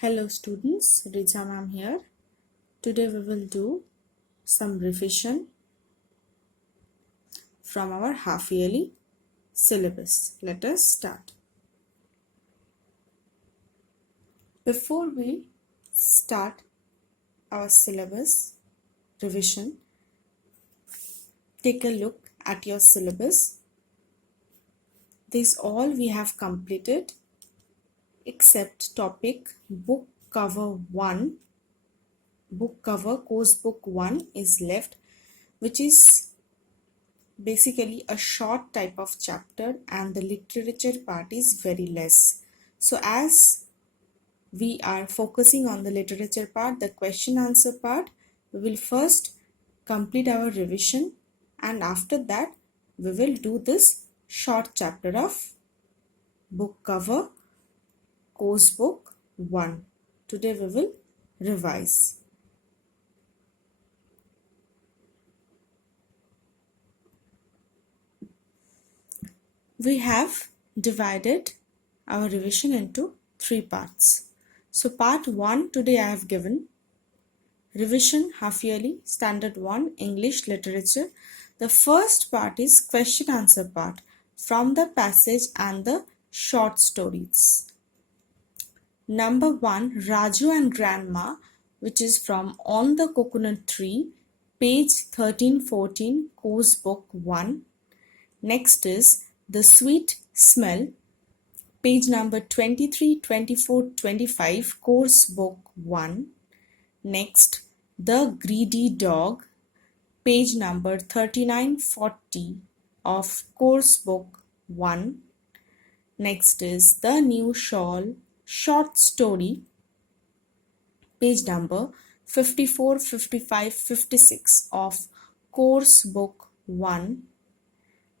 Hello students, Richa ma'am here. Today we will do some revision from our half-yearly syllabus. Let us start. Before we start our syllabus revision, take a look at your syllabus. This all we have completed except topic book cover 1. Book cover course book 1 is left, which is basically a short type of chapter, and the literature part is very less. So as we are focusing on the literature part, the question answer part, we will first complete our revision, and after that we will do this short chapter of book cover course book 1. Today we will revise. We have divided our revision into 3 parts. So part 1 today I have given revision half yearly standard 1 English literature. The first part is question answer part from the passage and the short stories. Number 1, Raju and Grandma, which is from On the Coconut Tree, page 13-14, course book 1. Next is The Sweet Smell, page number 23, 24, 25, course book 1. Next, The Greedy Dog, page number 39, 40 of course book 1. Next is The New Shawl, short story, page number 54, 55, 56 of course book 1.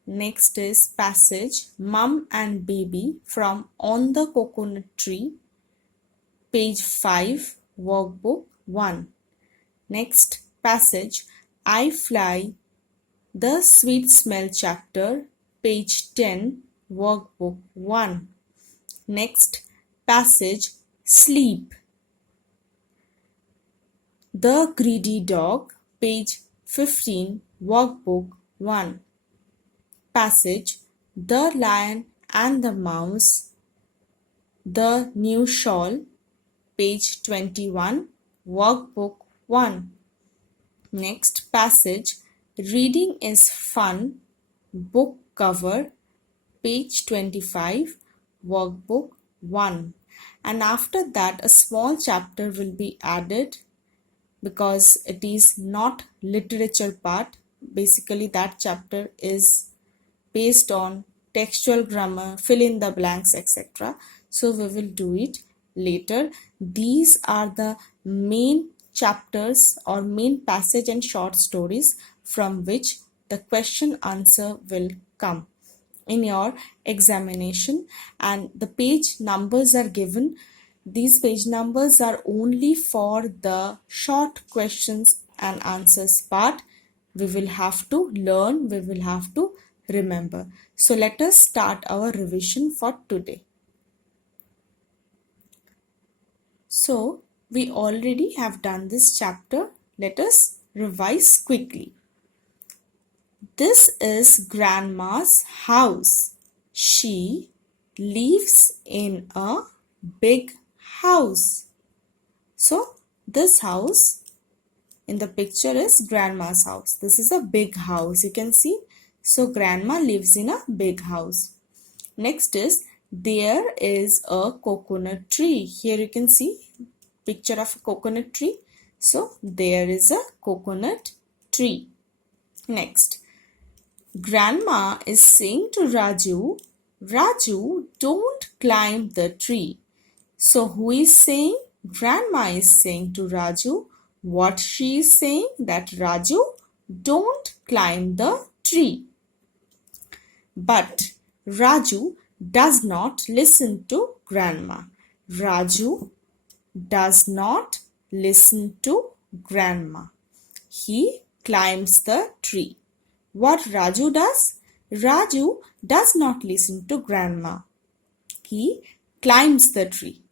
Next is passage Mum and Baby from On the Coconut Tree, page 5, workbook 1. Next passage I Fly, the Sweet Smell chapter, page 10, workbook 1. Next passage Sleep, The Greedy Dog, page 15, workbook 1. Passage The Lion and the Mouse, The New Shawl, page 21, workbook 1. Next passage Reading is Fun, book cover, page 25, workbook 1. And after that a small chapter will be added because it is not literature part. Basically that chapter is based on textual grammar, fill in the blanks, etc. So we will do it later. These are the main chapters or main passage and short stories from which the question answer will come in your examination, and the page numbers are given. These page numbers are only for the short questions and answers part. We will have to learn, we will have to remember. So let us start our revision for today. So we already have done this chapter. Let us revise quickly. This is Grandma's house. She lives in a big house. So this house in the picture is Grandma's house. This is a big house, you can see. So Grandma lives in a big house. Next is there is a coconut tree. Here you can see picture of a coconut tree. So there is a coconut tree. Next, Grandma is saying to Raju, Raju, don't climb the tree. So who is saying? Grandma is saying to Raju. What she is saying? That Raju, don't climb the tree. But Raju does not listen to Grandma. Raju does not listen to Grandma. He climbs the tree. What Raju does? Raju does not listen to Grandma. He climbs the tree.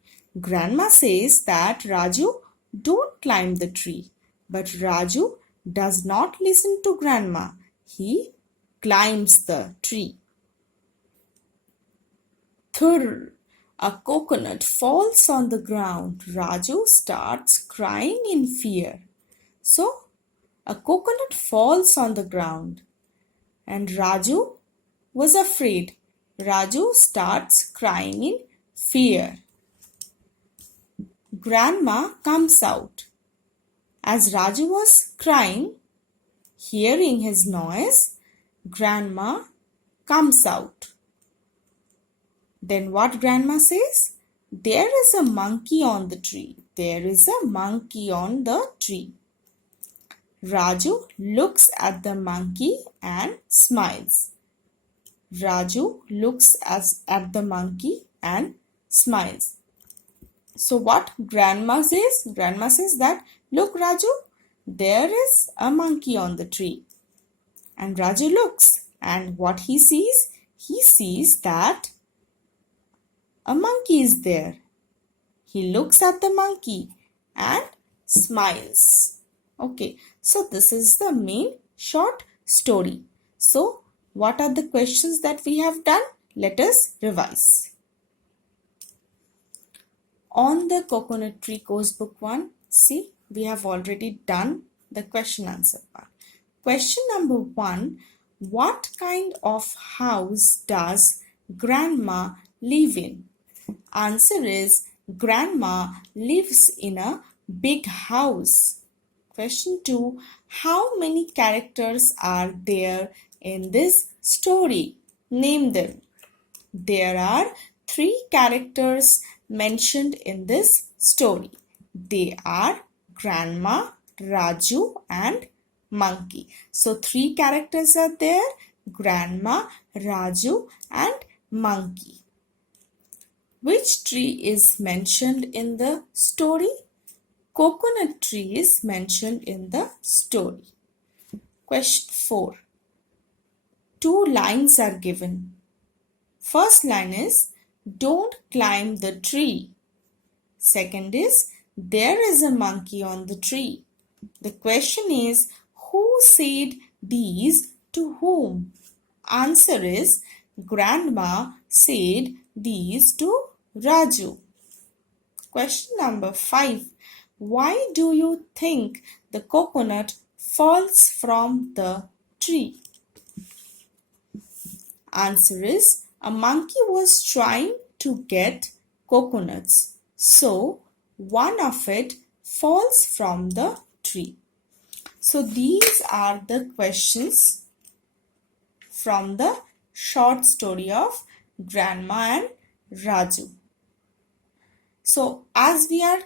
Grandma says that Raju don't climb the tree. But Raju does not listen to Grandma. He climbs the tree. Thurr! A coconut falls on the ground. Raju starts crying in fear. So, a coconut falls on the ground and Raju was afraid. Raju starts crying in fear. Grandma comes out. As Raju was crying, hearing his noise, Grandma comes out. Then what Grandma says? There is a monkey on the tree. There is a monkey on the tree. Raju looks at the monkey and smiles. Raju looks at the monkey and smiles. So what Grandma says? Grandma says that, look Raju, there is a monkey on the tree. And Raju looks, and what he sees? He sees that a monkey is there. He looks at the monkey and smiles. Okay, so this is the main short story. So, what are the questions that we have done? Let us revise. On the Coconut Tree Course Book 1, see, we have already done the question answer part. Question number 1, what kind of house does Grandma live in? Answer is, Grandma lives in a big house. Question 2, how many characters are there in this story? Name them. There are 3 characters mentioned in this story. They are Grandma, Raju and Monkey. So 3 characters are there, Grandma, Raju and Monkey. Which tree is mentioned in the story? Coconut tree is mentioned in the story. Question 4. 2 lines are given. First line is, don't climb the tree. Second is, there is a monkey on the tree. The question is, who said these to whom? Answer is, Grandma said these to Raju. Question number 5. Why do you think the coconut falls from the tree? Answer is, a monkey was trying to get coconuts. So, one of it falls from the tree. So, these are the questions from the short story of Grandma and Raju. So, as we are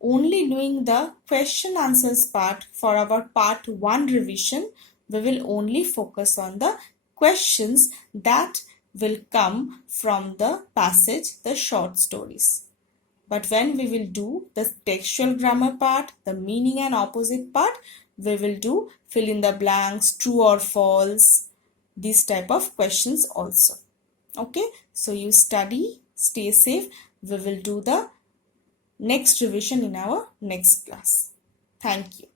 only doing the question answers part for our part 1 revision, we will only focus on the questions that will come from the passage, the short stories. But when we will do the textual grammar part, the meaning and opposite part, we will do fill in the blanks, true or false, these type of questions also. Okay, so you study, stay safe. We will do the next revision in our next class. Thank you.